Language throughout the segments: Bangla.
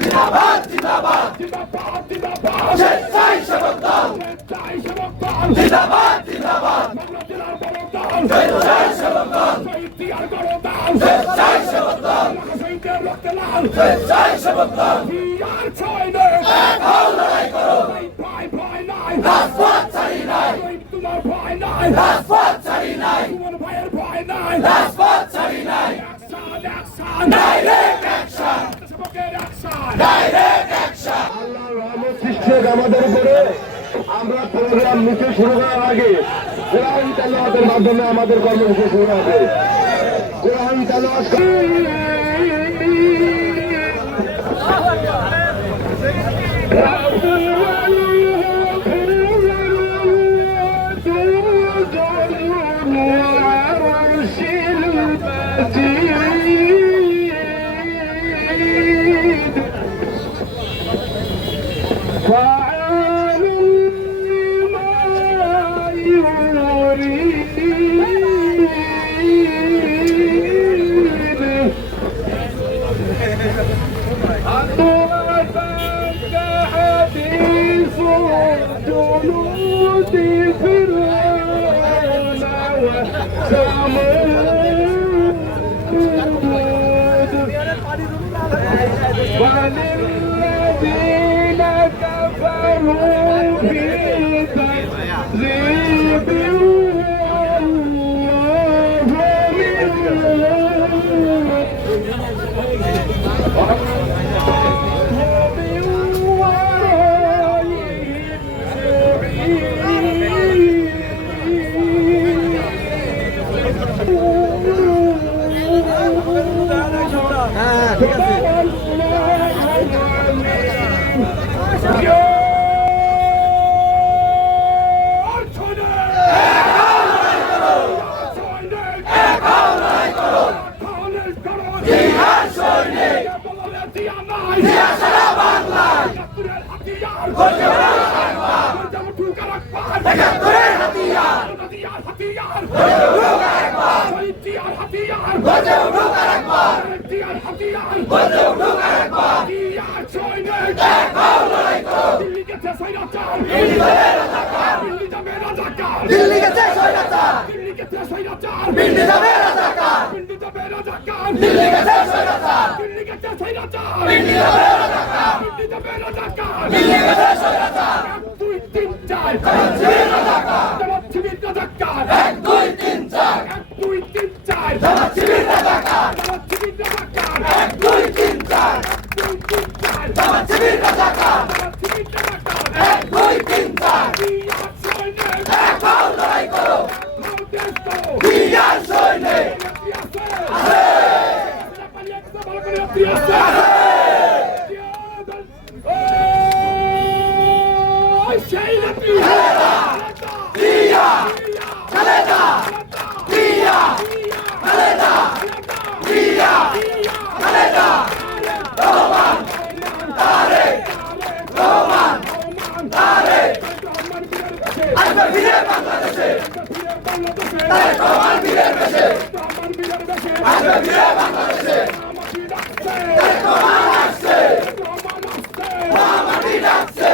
জিন্দাবাদ জিন্দাবাদ স্বেচ্ছাই সেবক দল জিন্দাবাদ জিন্দাবাদ স্বেচ্ছাই সেবক দল স্বেচ্ছাই সেবক দল স্বেচ্ছাই সেবক দল এক আমাদের উপরে আমরা প্রোগ্রাম নিতে শুরু করার আগে কোরআন তেলাওয়াতের মাধ্যমে আমাদের কর্মসূচি শুরু হবে কোরআন তেলাওয়াত فعال وللذين كفروا في تكذيب দিল্লি গেছে সৈরাচার। দিল্লি গেছে সৈরাচার। দিল্লি যাবে রাজাকার দিল্লি যাবে রাজাকার দিল্লি গেছে স্বৈরাচার। দিল্লি গেছে সৈরাচার দিল্লি যাবে রাজাকার দিল্লি যাবে রাজাকার দিল্লি গেছে স্বৈরাচার। এক দুই তিন চার। জামাত শিবির রাজাকার জামাত শিবির রাজাকার এক দুই তিন চার। এক দুই তিন চার। জামাত শিবির রাজাকার জামাত শিবির রাজাকার এক দুই তিন চার। দুই তিন চার। জামাত শিবির রাজাকার জামাত শিবির রাজাকার এক দুই তিন চার।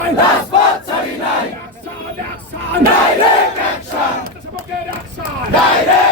নাই রাজপথ ছাড়ি নাই direct action direct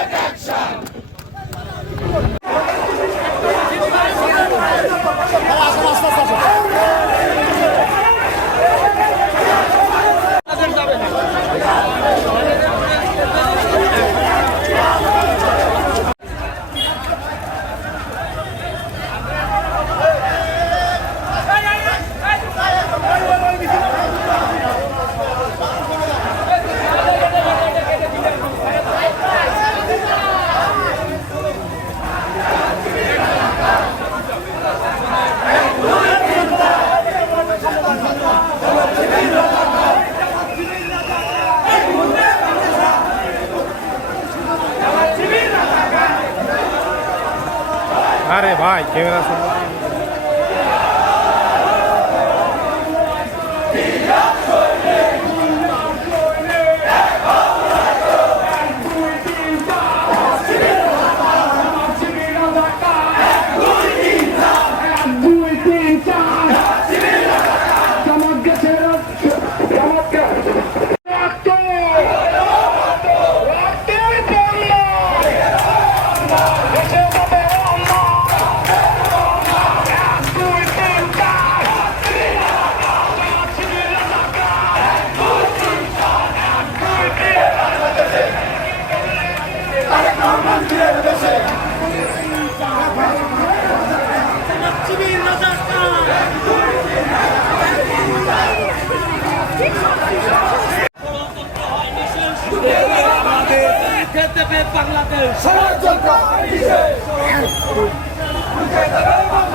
Muchas gracias.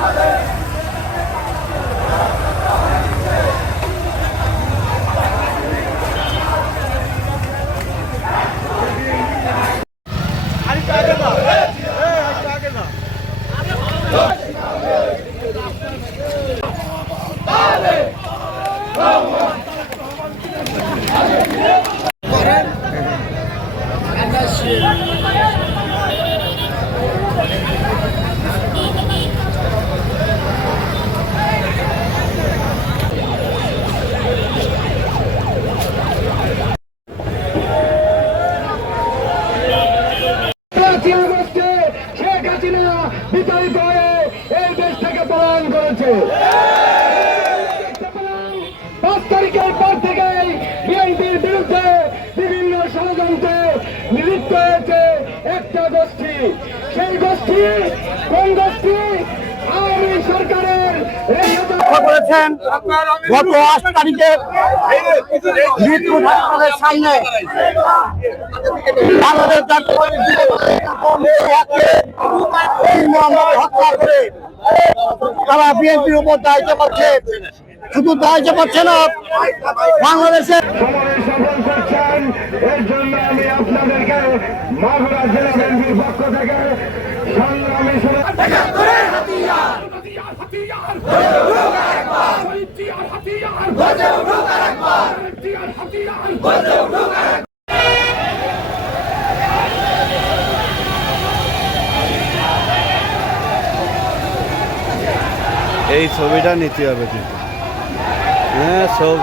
হয়েছে পাঁচ তারিখের পর থেকেই বিএনপির বিরুদ্ধে বিভিন্ন ষড়যন্ত্রে লিপ্ত হয়েছে একটা গোষ্ঠী সেই গোষ্ঠী কোন গোষ্ঠী আওয়ামী সরকারের করেছেন গত আট তারিখে মৃত্যু সামনে বাংলাদেশ হত্যা করে তারা বিএনপির উপর দায় চাপাচ্ছে শুধু দায় করছে না বাংলাদেশে হাতিয়ার। এই ছবিটা নিতে হবে কিন্তু। হ্যাঁ সব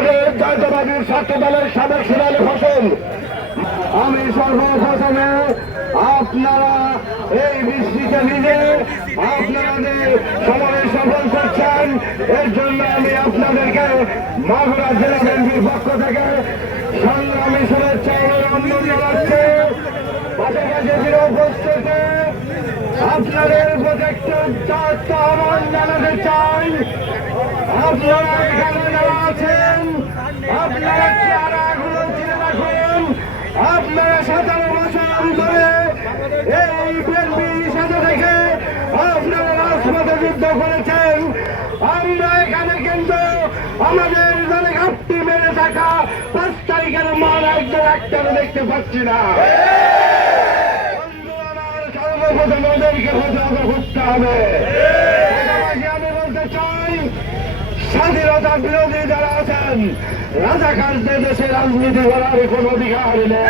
বাংলাদেশ জাতীয়বাদী ছাত্র দলের সাবেক আমি সর্বপ্রথমে আপনারা এই বৃষ্টিতে ভিজে আপনারা যে সফল করছেন। এর জন্য আমি আপনাদেরকে মাগুরা জেলা বিএনপির পক্ষ থেকে সংগ্রামী শুভেচ্ছা অভিনন্দন জানাচ্ছি। পাশাপাশি উপস্থিতি। আপনাদের প্রতি একটু উচ্চাস্ত আহ্বান জানাতে চাই। আপনারা এখানে আছেন আপনারা চেহারাগুলো চিনে আপনারা সতেরো বছর ধরে এই বিএনপির সাথে থেকে যুদ্ধ করেছেন আমরা এখানে কিন্তু আমাদের দলে ঘাপটি মেরে থাকা পাঁচ তারিখের মান একজন একটাও দেখতে পাচ্ছি না সর্বপ্রথম ওদেরকে প্রতিহত করতে হবে পাশাপাশি আমি বলতে চাই স্বাধীনতা বিরোধী যারা আছেন রাজাকারদের দেশে রাজনীতি করার কোন অধিকার নেই।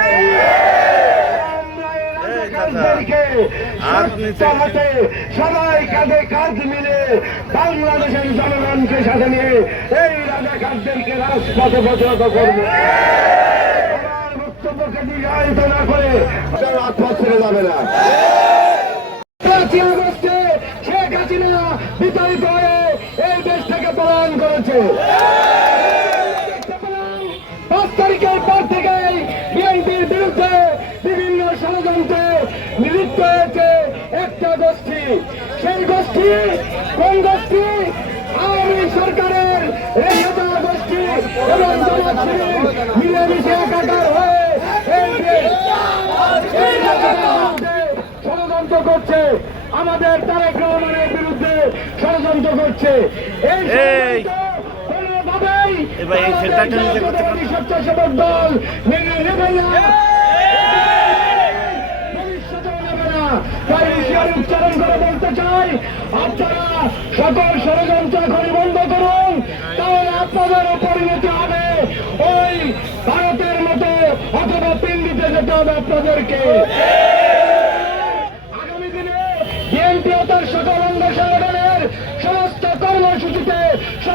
সবাই কাঁধে কাঁধ মিলে বাংলাদেশের জনগণকে সাথে নিয়ে এই রাজাকারদেরকে রাজপথে প্রতিহত করব। আমার বক্তব্যকে দীর্ঘায়িত না করে রাজপথ ছেড়ে যাবে না। শেখ হাসিনা বিতাড়িত হয়ে এই দেশ থেকে পলায়ন করেছে। পাঁচ তারিখের পর থেকেই বিএনপির বিরুদ্ধে বিভিন্ন ষড়যন্ত্রে নিযুক্ত হয়েছে একটা গোষ্ঠী। সেই গোষ্ঠী, কোন গোষ্ঠী? আওয়ামী সরকারের রেখে দেওয়া গোষ্ঠী এবং মিলেমিশে একাকার হয়ে ষড়যন্ত্র করছে। আমাদের তারেক রহমানের ষড়যন্ত্র করছে। এই কোনোভাবেই স্বেচ্ছাসেবক দল মেনে নেবে না। উচ্চারণ করে বলতে চাই আপনারা সকল ষড়যন্ত্র এখনই বন্ধ করুন তাহলে আপনাদেরও পরিণতি হবে। ওই ভারতের মতো অথবা পিন্ডিতে যেতে হবে আপনাদেরকে।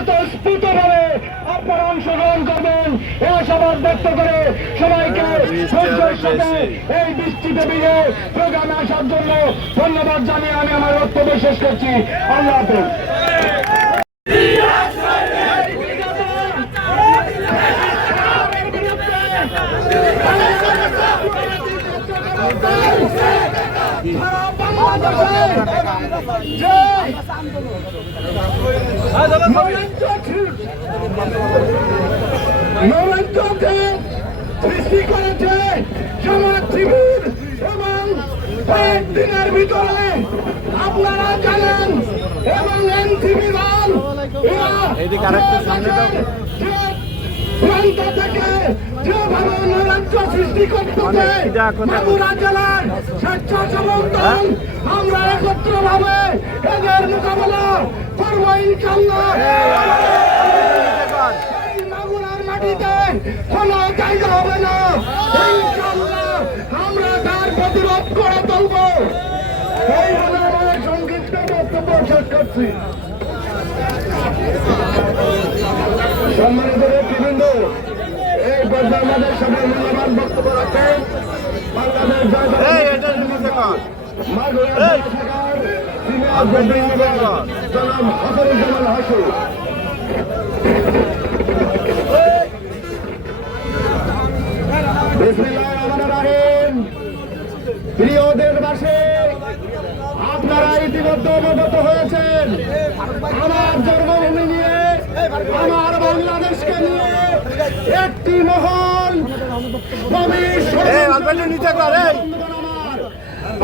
স্বতঃস্ফূর্তভাবে আপনারা অংশগ্রহণ করবেন। এ আশাবাদ ব্যক্ত করে সবাইকে ধৈর্যের সাথে এই বৃষ্টিতে ভিজে প্রোগ্রামে আসার জন্য ধন্যবাদ জানিয়ে আমি আমার বক্তব্য শেষ করছি। আল্লাহ হাফেজ। নরেন্দ্রকে সৃষ্টি করেছে সমাজ শিবির এবং কয়েকদিনের ভিতরে আপনারা জানেন এবং এনসিবি দল প্রান্ত থেকে যেভাবে নৈরাজ্য সৃষ্টি কথা মাগুরা জেলার স্বেচ্ছাসেবক দল আমরা একত্র ভাবে এদের মোকাবেলা করব ইনশাল্লাহ এই মাগুরার মাটিতে কোনো জায়গা হবে না ইনশাল্লাহ আমরা তার প্রতিরোধ করে তুলবো এই বলে আমার সংক্ষিপ্ত বক্তব্য শেষ করছি সম্মানিত ব্যক্তিবৃন্দ এই পর্যায়ে আমাদের সামনে মূল্যবান বক্তব্য রাখেন। বাংলাদেশ এই, এটা নিচে কর। মাগুরা জেলা শাখার সিনিয়র প্রতিনিধি জনাব হাসানুজ্জামান হাসু বিসমিল্লাহির রহমানির রহিম প্রিয় দেশবাসী আপনারা ইতিমধ্যে অবগত হয়েছেন। আমার জন্মভূমি নিয়ে আমার বাংলাদেশকে নিয়ে একটি মহল।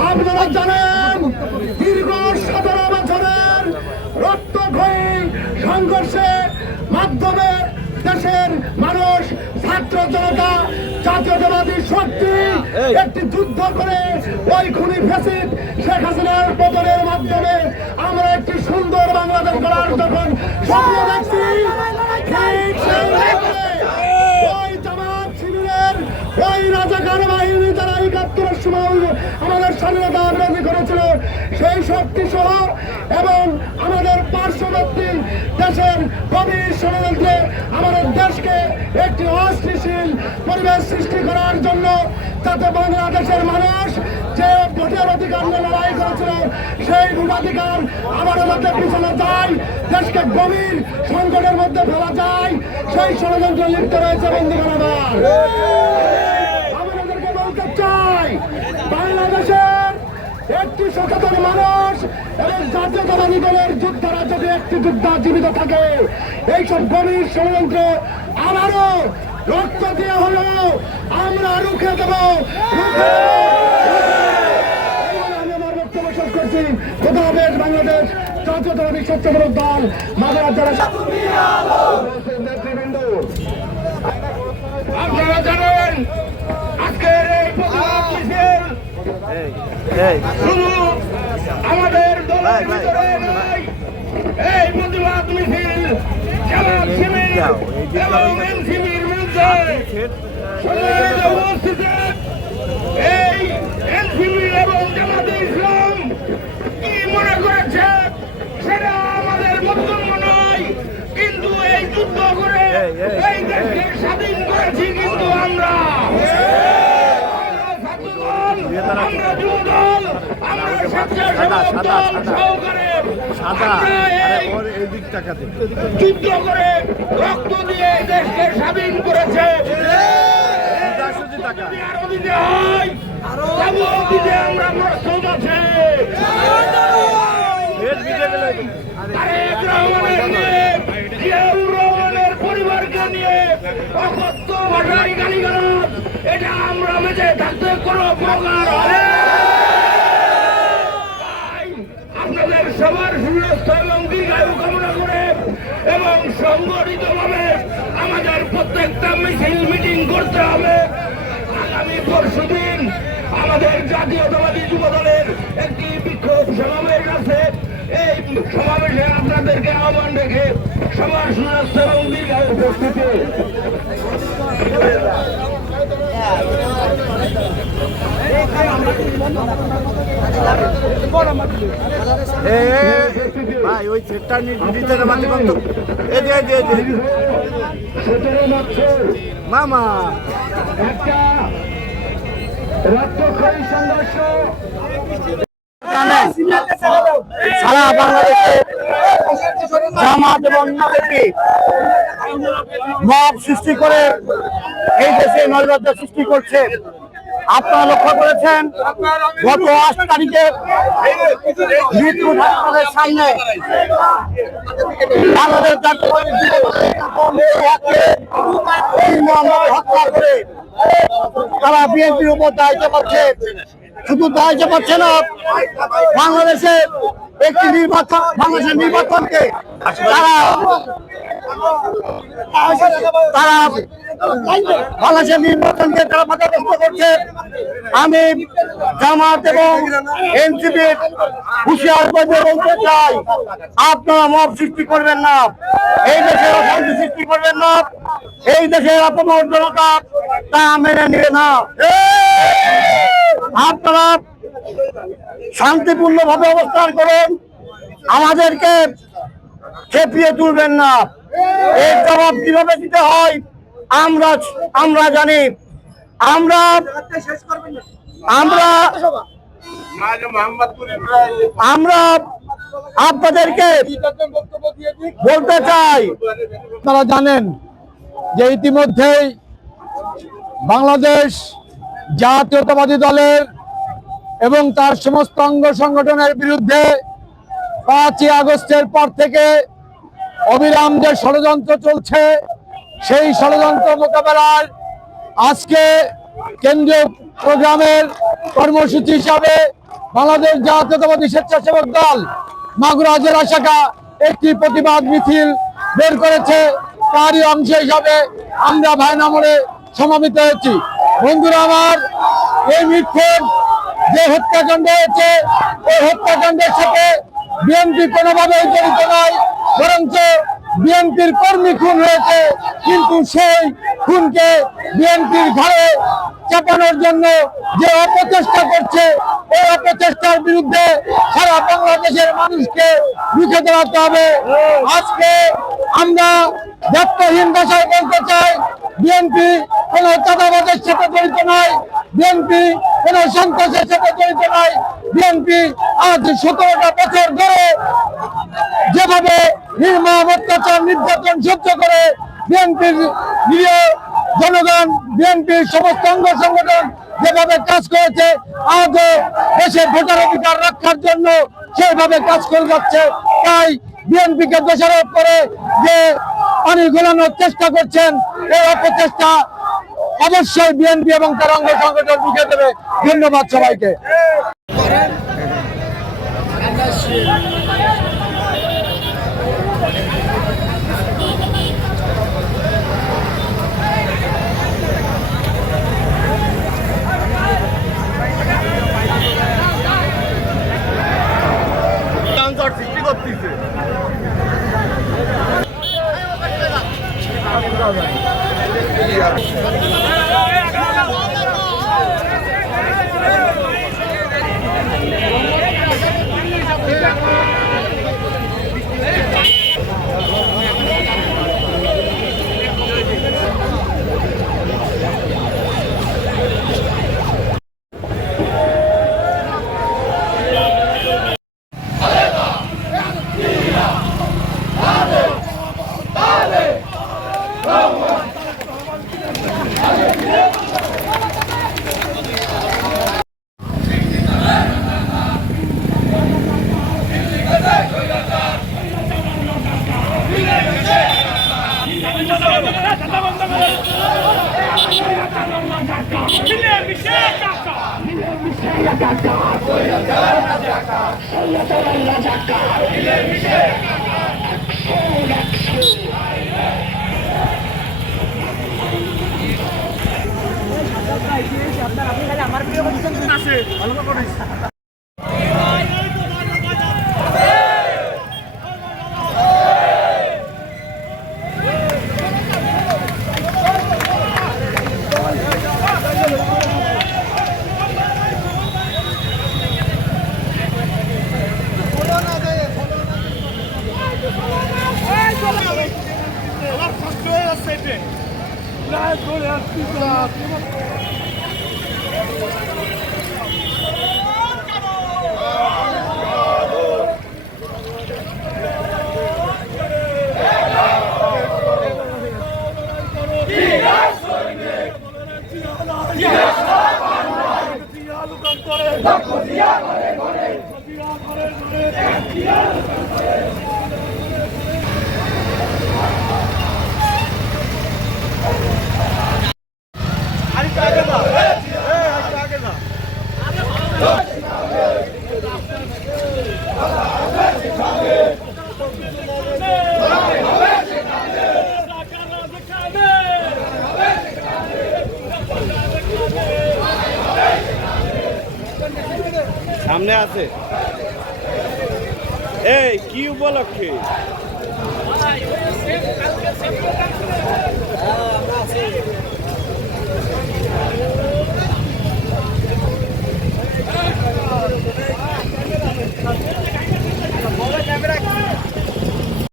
আপনারা জানেন দীর্ঘ সতেরো বছরের রক্তক্ষয়ী সংঘর্ষের মাধ্যমে দেশের মানুষ ছাত্র জনতা জাতীয়তাবাদী শক্তি একটি যুদ্ধ করে ওই খুনি ফেসিদ শেখ হাসিনার পতনের মাধ্যমে আমরা একটি সুন্দর বাংলাদেশ গড়ার যখন স্বপ্ন দেখছি ওই ওই রাজাকার বাহিনী যারা আমাদের স্বাধীনতা বিরোধী করেছিল, সেই শক্তি সহ এবং আমাদের পার্শ্ববর্তী দেশের গভীর ষড়যন্ত্রে আমাদের দেশকে একটি অস্থিতিশীল পরিবেশ সৃষ্টি করার জন্য যাতে বাংলাদেশের মানুষ যে ভোটের অধিকার নিয়ে লড়াই করেছিল, সেই ভোটাধিকার আবারও যাতে পিছনে যায়, দেশকে গভীর সংকটের মধ্যে ফেলা যায়, সেই ষড়যন্ত্র লিপ্ত রয়েছে বন্ধুগণ আমার বলতে চাই একটি সচেতন মানুষ এবং জাতীয়তাবাদী দলের যোদ্ধারা যদি একটি যোদ্ধা জীবিত থাকে, এইসব গভীর ষড়যন্ত্র আবারও রক্ত দিয়ে হলেও আমরা রুখে দেব রুখে দেব। করছি কোথাও বেশ বাংলাদেশ জাতীয়তাবাদী স্বচ্ছমূলক দল মাদার যারা নেতৃবৃন্দ আপনারা জানেন আজকের এই প্রতিবাদ মিছিল শুধু আমাদের দলের ভিতরে নয় এই প্রতিবাদ মিছিল জামাত শিবির এবং এনসিবির বিরুদ্ধে উপস্থিতি। এই এনসিবি এবং জামাতে ইসলাম মনে করেছে সেটা আমাদের বক্তব্য নয় কিন্তু এই যুদ্ধ করে এই দেশকে স্বাধীন করেছি কিন্তু আমরা আমরা ছাত্রদল, আমরা আমরা স্বেচ্ছাসেবক দল সহকারে আমরা এই দিক টাকাতে যুদ্ধ করে রক্ত দিয়ে এই দেশকে স্বাধীন করেছে আরও দিতে হয় পরিবারকে নিয়ে অকথ্য ভাষায় এটা আমরা বেঁচে থাকতে কোনো প্রকার সবার সুস্বাস্থ্য এবং দীর্ঘায়ু কামনা করে এবং সংগঠিত ভাবে আমাদের প্রত্যেকটা মিছিল, মিটিং করতে হবে। আগামী পরশু দিন আমাদের জাতীয়তাবাদী যুব দলের একটি বিক্ষোভ সমাবেশ আছে। এই সমাবেশে আপনাদেরকে আহ্বান রেখে সবার সুস্বাস্থ্য এবং দীর্ঘায়ু উপস্থিতি। ভাই ওই সেটটা নিতে মাঝে বছর। মামা। একটা সারা বাংলাদেশে জামাত এবং মব সৃষ্টি করে এই দেশে নৈরাজ্য সৃষ্টি করছে। আপনারা লক্ষ্য করেছেন, গত আট তারিখে মৃত্যু হাসপাতালের সামনে বাংলাদেশ মোহাম্মদ হত্যা করে তারা বিএনপির উপর দায়িত্ব পাচ্ছে। শুধু দায়িত্ব পাচ্ছে না, বাংলাদেশের একটি নির্বাচন বাংলাদেশের নির্বাচনকে তারা তারা বাংলাদেশের নির্বাচনকে তারা বাধাগ্রস্ত করছে। আমি জামাত এবং এনসিপির হুশিয়ার করে বলতে চাই, আপনারা মব সৃষ্টি করবেন না। এই দেশের অশান্তি সৃষ্টি করবেন না। এই দেশের অপমান জনতা তা মেনে নেবে না। আপনারা শান্তিপূর্ণ ভাবে অবস্থান করুন। আমাদেরকে চেপিয়ে তুলবেন না। এর জবাব কীভাবে দিতে হয়? আমরা আমরা জানি। আমরা আমরা আমরা আপনাদেরকে বলতে চাই, আপনারা জানেন যে ইতিমধ্যেই বাংলাদেশ জাতীয়তাবাদী দলের এবং তার সমস্ত অঙ্গ সংগঠনের বিরুদ্ধে পাঁচই আগস্টের পর থেকে অবিরাম যে ষড়যন্ত্র চলছে, সেই ষড়যন্ত্র মোকাবেলার আজকে কেন্দ্রীয় প্রোগ্রামের কর্মসূচি হিসাবে বাংলাদেশ জাতীয়তাবাদী স্বেচ্ছাসেবক দল মাগুরা জেলা শাখা একটি প্রতিবাদ মিছিল বের করেছে। তারই অংশ হিসাবে আমরা ভাইনামরে সমাবেত হয়েছি। বন্ধুরা আমার, এই মিথ্যুর যে হত্যাকাণ্ড হয়েছে, এই হত্যাকাণ্ডের সাথে বিএনপি কোনোভাবেই জড়িত নয়। বরঞ্চ বিএনপির কর্মী খুন হয়েছে, কিন্তু সেই খুনকে বিএনপির ঘরে চাপানোর জন্য যে অপচেষ্টা করছে, ওই অপচেষ্টার বিরুদ্ধে সারা বাংলাদেশের মানুষকে রুখে দাঁড়াতে হবে। আজকে আমরা ব্যক্তহীন ভাষায় বলতে চাই, বিএনপি কোন চাঁদাবাদের সাথে জড়িত নয়। বিএনপি কোন সন্ত্রাসের সাথে জড়িত নয় বিএনপি আজ সতেরোটা বছর ধরে যেভাবে নির্মম অত্যাচার, নির্যাতন সহ্য করে বিএনপির জনগণ বিএনপির সমস্ত অঙ্গ সংগঠন যেভাবে কাজ করেছে, আজও দেশের ভোটার অধিকার রক্ষার জন্য সেভাবে কাজ করে যাচ্ছে। তাই বিএনপিকে দোষারোপ করে যে পানি ঘোলানোর চেষ্টা করছেন, এই অপচেষ্টা অবশ্যই বিএনপি এবং তার অঙ্গ সংগঠন রুখে দেবে। ধন্যবাদ সবাইকে। সৃষ্টি করতেছে সামনে আছে এই কি উপলক্ষে